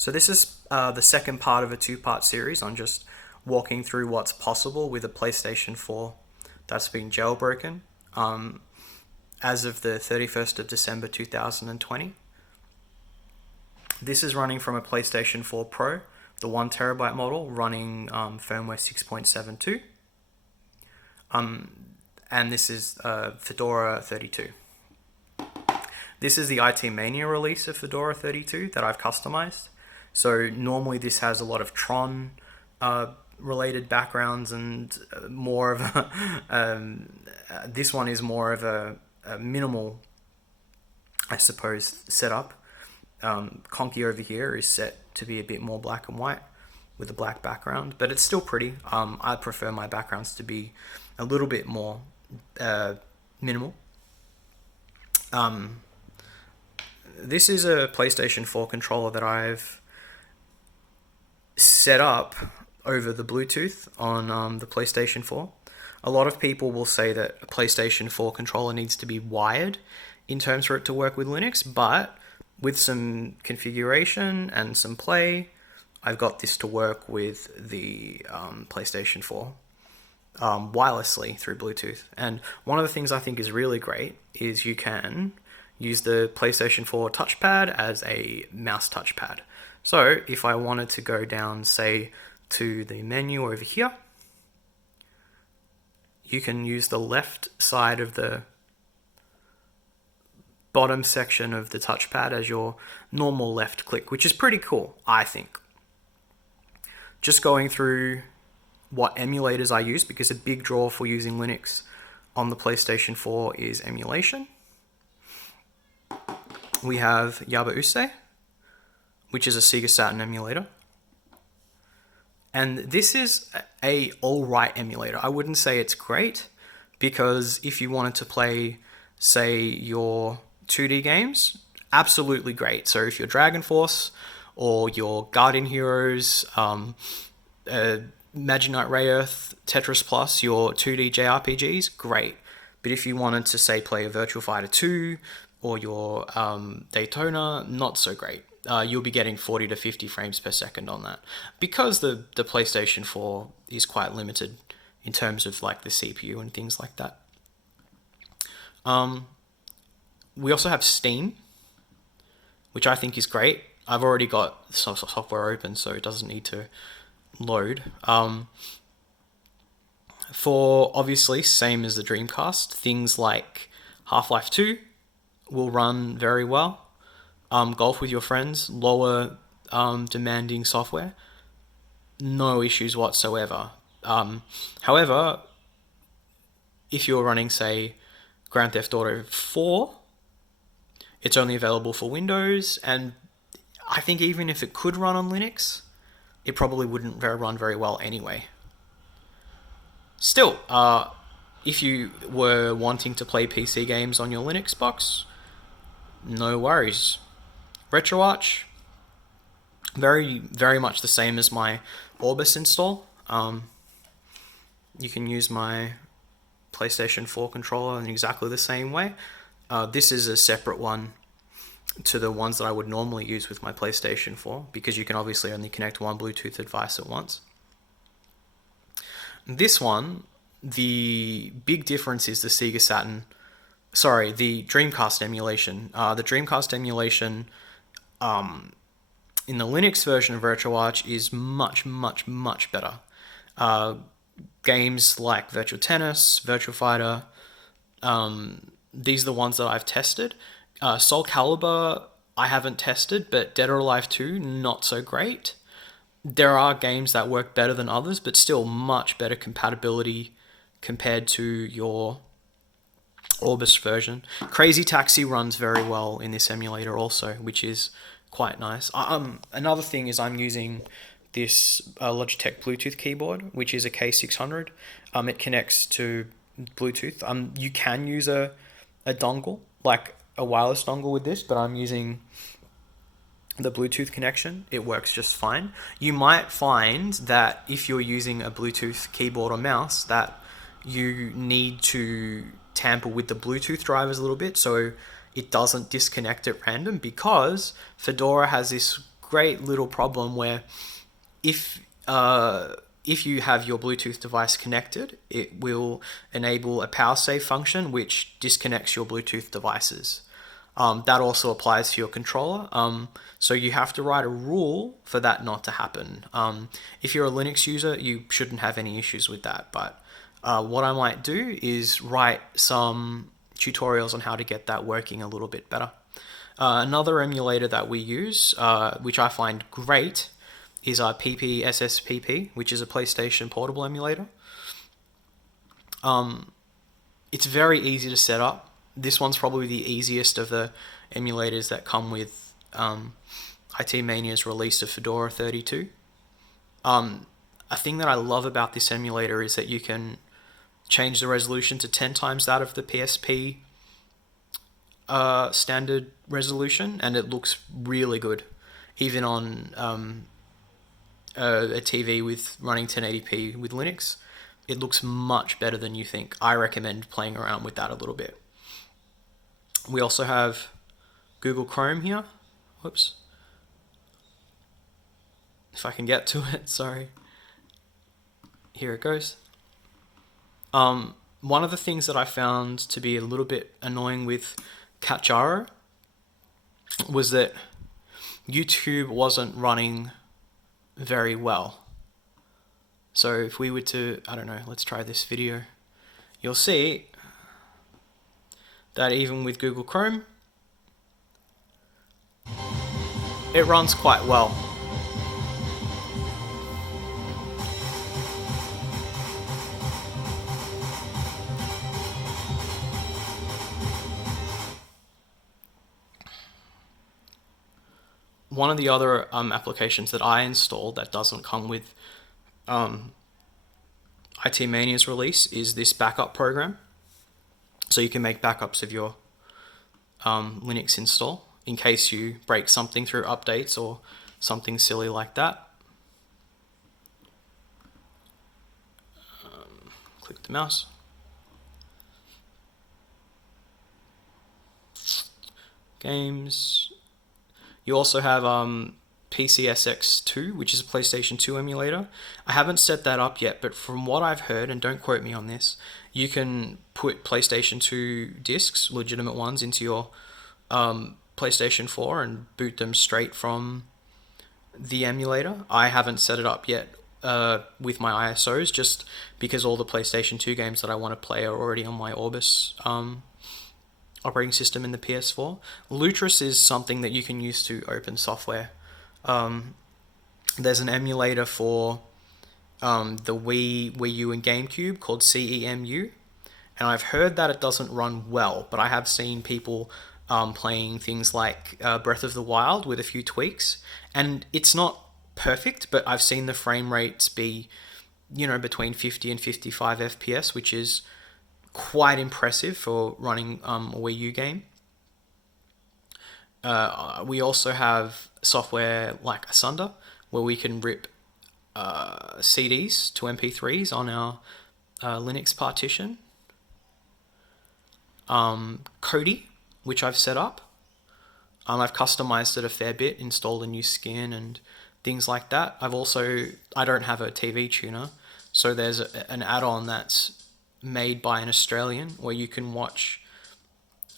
So this is the second part of a two-part series on just walking through what's possible with a PlayStation 4 that's been jailbroken as of the 31st of December 2020. This is running from a PlayStation 4 Pro, the 1TB model, running firmware 6.72. And this is Fedora 32. This is the ITmania release of Fedora 32 that I've customized. So normally this has a lot of Tron related backgrounds and more of a, this one is more of a minimal, I suppose, setup. Conky over here is set to be a bit more black and white with a black background, but it's still pretty. I prefer my backgrounds to be a little bit more minimal. This is a PlayStation 4 controller that I've set up over the Bluetooth on the PlayStation 4. A lot of people will say that a PlayStation 4 controller needs to be wired in terms for it to work with Linux, but with some configuration and some play, I've got this to work with the PlayStation 4 wirelessly through Bluetooth. And one of the things I think is really great is you can use the PlayStation 4 touchpad as a mouse touchpad. So if I wanted to go down, say, to the menu over here, you can use the left side of the bottom section of the touchpad as your normal left click, which is pretty cool, I think. Just going through what emulators I use, because a big draw for using Linux on the PlayStation 4 is emulation. We have Yabause, which is a Sega Saturn emulator. And this is a alright emulator. I wouldn't say it's great, because if you wanted to play, say, your 2D games, absolutely great. So if you're Dragon Force or your Guardian Heroes, Magic Knight Rayearth, Tetris Plus, your 2D JRPGs, great. But if you wanted to, say, play a Virtua Fighter 2 or your Daytona, not so great. You'll be getting 40 to 50 frames per second on that, because the PlayStation 4 is quite limited in terms of like the CPU and things like that. We also have Steam, which I think is great. I've already got some software open, so it doesn't need to load. For obviously, same as the Dreamcast, things like Half-Life 2 will run very well. Golf with your friends, lower demanding software, no issues whatsoever. However, if you're running, say, Grand Theft Auto 4, it's only available for Windows, and I think even if it could run on Linux, it probably wouldn't run very well anyway. Still, if you were wanting to play PC games on your Linux box, no worries. Retroarch, very much the same as my Orbis install. You can use my PlayStation 4 controller in exactly the same way. This is a separate one to the ones that I would normally use with my PlayStation 4, because you can obviously only connect one Bluetooth device at once. This one, the big difference is the the Dreamcast emulation. The Dreamcast emulation in the Linux version of Retroarch is much, much, much better. Games like Virtual Tennis, Virtua Fighter, these are the ones that I've tested. Soul Calibur I haven't tested, but Dead or Alive 2, not so great. There are games that work better than others, but still much better compatibility compared to your Orbis version. Crazy Taxi runs very well in this emulator also, which is quite nice. Another thing is I'm using this Logitech Bluetooth keyboard, which is a K600. It connects to Bluetooth. You can use a dongle, like a wireless dongle with this, but I'm using the Bluetooth connection. It works just fine. You might find that if you're using a Bluetooth keyboard or mouse, that you need to tamper with the Bluetooth drivers a little bit so it doesn't disconnect at random, because Fedora has this great little problem where if you have your Bluetooth device connected, it will enable a power save function which disconnects your Bluetooth devices. That also applies to your controller. So you have to write a rule for that not to happen. If you're a Linux user, you shouldn't have any issues with that. But what I might do is write some tutorials on how to get that working a little bit better. Another emulator that we use, which I find great, is PPSSPP, which is a PlayStation portable emulator. It's very easy to set up. This one's probably the easiest of the emulators that come with ITmania's release of Fedora 32. A thing that I love about this emulator is that you can change the resolution to 10 times that of the PSP standard resolution, and it looks really good, even on a TV with running 1080p with Linux. It looks much better than you think. I recommend playing around with that a little bit. We also have Google Chrome here. Whoops. If I can get to it, sorry. Here it goes. One of the things that I found to be a little bit annoying with Katjaro was that YouTube wasn't running very well. So if we were to, I don't know, let's try this video. You'll see that even with Google Chrome, it runs quite well. One of the other applications that I installed that doesn't come with ITmania's release is this backup program. So you can make backups of your Linux install in case you break something through updates or something silly like that. Click the mouse. Games. You also have PCSX2, which is a PlayStation 2 emulator. I haven't set that up yet, but from what I've heard, and don't quote me on this, you can put PlayStation 2 discs, legitimate ones, into your PlayStation 4 and boot them straight from the emulator. I haven't set it up yet with my ISOs, just because all the PlayStation 2 games that I want to play are already on my Orbis operating system in the PS4. Lutris is something that you can use to open software. There's an emulator for the Wii U, and GameCube called CEMU, and I've heard that it doesn't run well, but I have seen people playing things like Breath of the Wild with a few tweaks, and it's not perfect, but I've seen the frame rates be, between 50 and 55 FPS, which is quite impressive for running a Wii U game. We also have software like Asunder, where we can rip CDs to MP3s on our Linux partition. Kodi, which I've set up. I've customized it a fair bit, installed a new skin and things like that. I don't have a TV tuner, so there's an add-on that's made by an Australian where you can watch,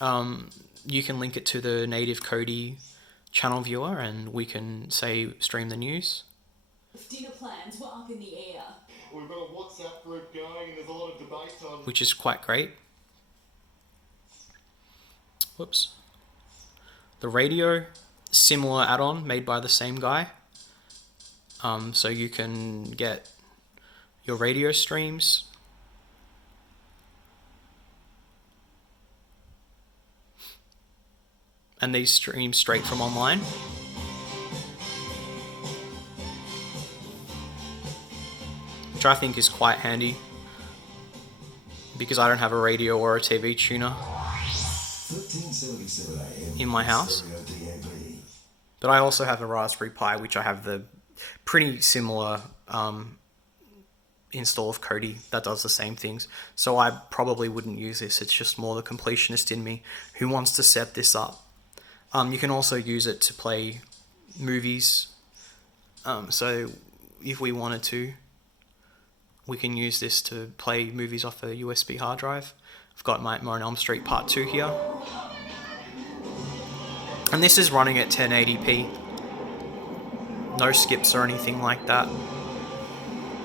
you can link it to the native Kodi channel viewer, and we can, say, stream the news. Dinner plans were up in the air. We've got a WhatsApp group going and there's a lot of debate on... Which is quite great. Whoops. The radio, similar add-on made by the same guy. So you can get your radio streams. And these stream straight from online. Which I think is quite handy, because I don't have a radio or a TV tuner in my house. But I also have a Raspberry Pi, which I have the pretty similar install of Kodi that does the same things. So I probably wouldn't use this. It's just more the completionist in me who wants to set this up. You can also use it to play movies. So if we wanted to, we can use this to play movies off a USB hard drive. I've got Nightmare on Elm Street Part 2 here. And this is running at 1080p. No skips or anything like that.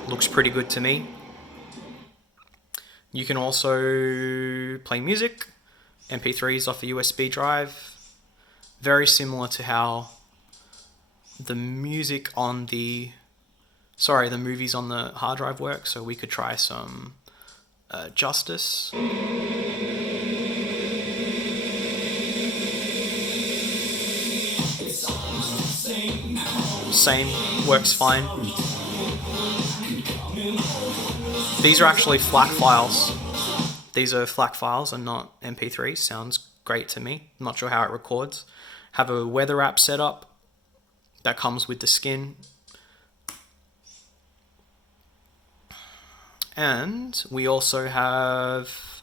Looks pretty good to me. You can also play music, MP3s off a USB drive. Very similar to how the music on the movies on the hard drive work. So we could try some Justice. Same, works fine. These are actually FLAC files. These are FLAC files and not MP3s. Sounds great to me. I'm not sure how it records. Have a weather app set up that comes with the skin. And we also have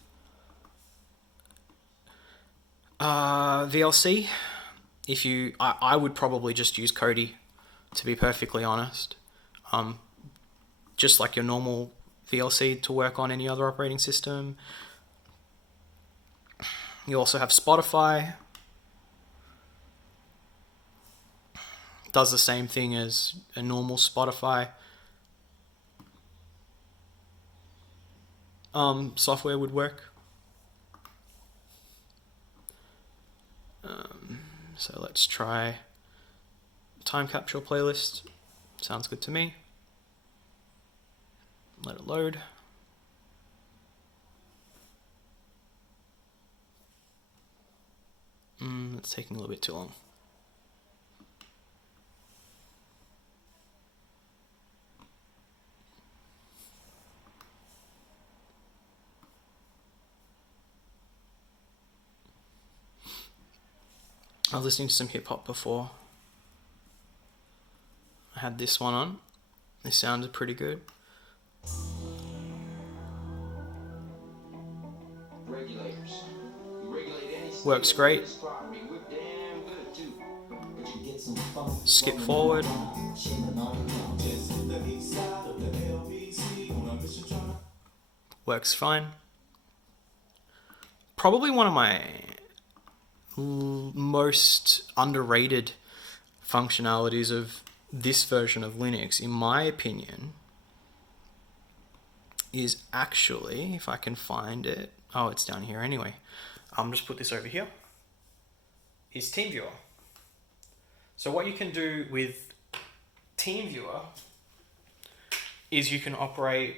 VLC. I would probably just use Kodi, to be perfectly honest. Just like your normal VLC to work on any other operating system. You also have Spotify. Does the same thing as a normal Spotify. Software would work. So let's try time capsule playlist. Sounds good to me. Let it load. It's taking a little bit too long. I was listening to some hip hop before. I had this one on. This sounded pretty good. Regulators. You regulate any Works great. property. We're damn good too. But you get some Skip forward. Works fine. Probably one of my most underrated functionalities of this version of Linux, in my opinion, is actually, if I can find it, oh, it's down here anyway. I'll just put this over here, is TeamViewer. So what you can do with TeamViewer is you can operate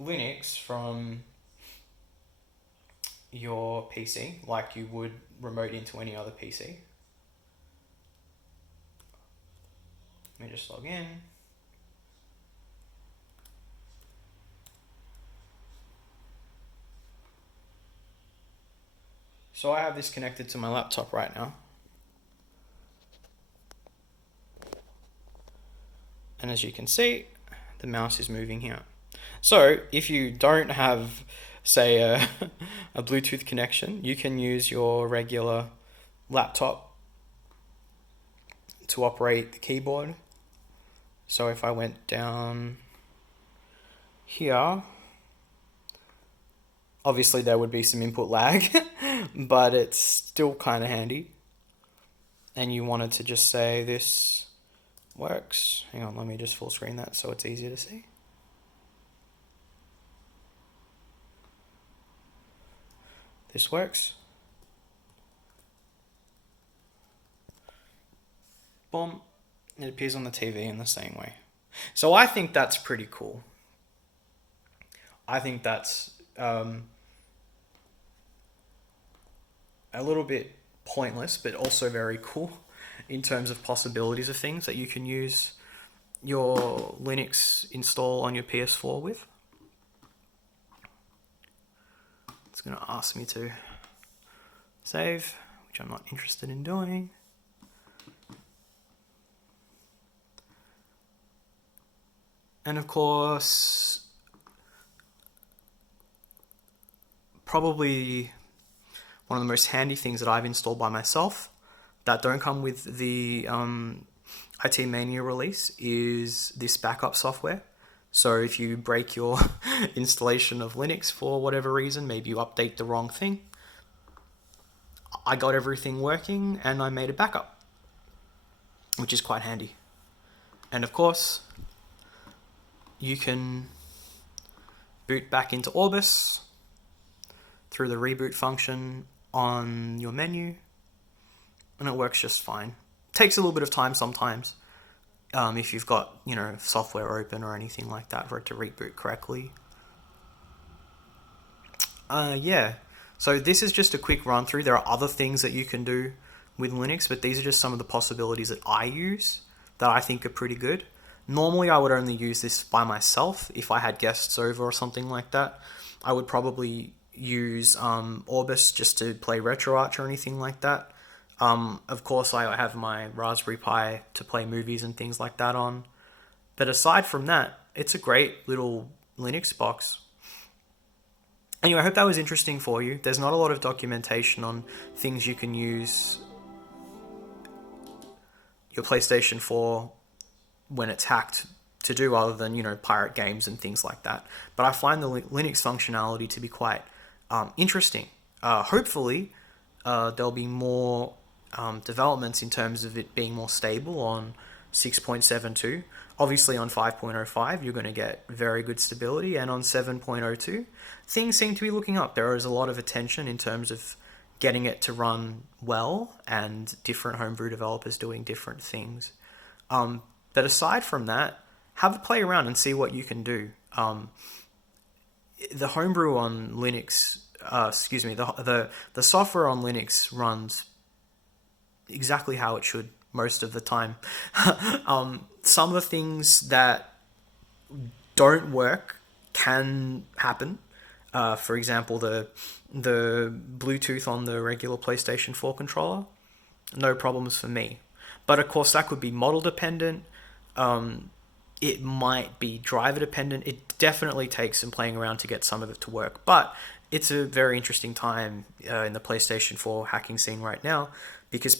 Linux from your PC like you would remote into any other PC. Let me just log in. So I have this connected to my laptop right now. And as you can see, the mouse is moving here. So if you don't have, say, a Bluetooth connection, you can use your regular laptop to operate the keyboard. So if I went down here, obviously there would be some input lag, but it's still kind of handy. And you wanted to just say this works. Hang on, let me just full screen that so it's easier to see. This works. Boom. It appears on the TV in the same way. So I think that's pretty cool. I think that's a little bit pointless, but also very cool in terms of possibilities of things that you can use your Linux install on your PS4 with. It's going to ask me to save, which I'm not interested in doing. And of course, probably one of the most handy things that I've installed by myself that don't come with the ITmania release is this backup software. So if you break your installation of Linux for whatever reason, maybe you update the wrong thing, I got everything working and I made a backup, which is quite handy. And of course, you can boot back into Orbis through the reboot function on your menu, and it works just fine. Takes a little bit of time sometimes, if you've got, software open or anything like that for it to reboot correctly. Yeah, so this is just a quick run through. There are other things that you can do with Linux, but these are just some of the possibilities that I use that I think are pretty good. Normally I would only use this by myself. If I had guests over or something like that, I would probably use Orbis just to play Retroarch or anything like that. Of course, I have my Raspberry Pi to play movies and things like that on. But aside from that, it's a great little Linux box. Anyway, I hope that was interesting for you. There's not a lot of documentation on things you can use your PlayStation 4 when it's hacked to do, other than, pirate games and things like that. But I find the Linux functionality to be quite interesting. Hopefully, there'll be more developments in terms of it being more stable on 6.72. Obviously on 5.05 you're going to get very good stability, and on 7.02 things seem to be looking up. There is a lot of attention in terms of getting it to run well, and different homebrew developers doing different things. But aside from that, have a play around and see what you can do. The homebrew on Linux, the software on Linux runs exactly how it should most of the time. Some of the things that don't work can happen. For example, the Bluetooth on the regular PlayStation 4 controller, no problems for me. But of course, that could be model dependent. It might be driver dependent. It definitely takes some playing around to get some of it to work. But it's a very interesting time in the PlayStation 4 hacking scene right now, because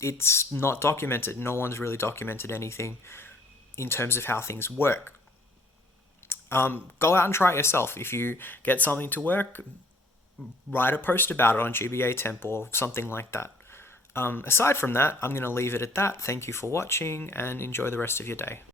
it's not documented. No one's really documented anything in terms of how things work. Go out and try it yourself. If you get something to work, write a post about it on GBA Temp or something like that. Aside from that, I'm going to leave it at that. Thank you for watching and enjoy the rest of your day.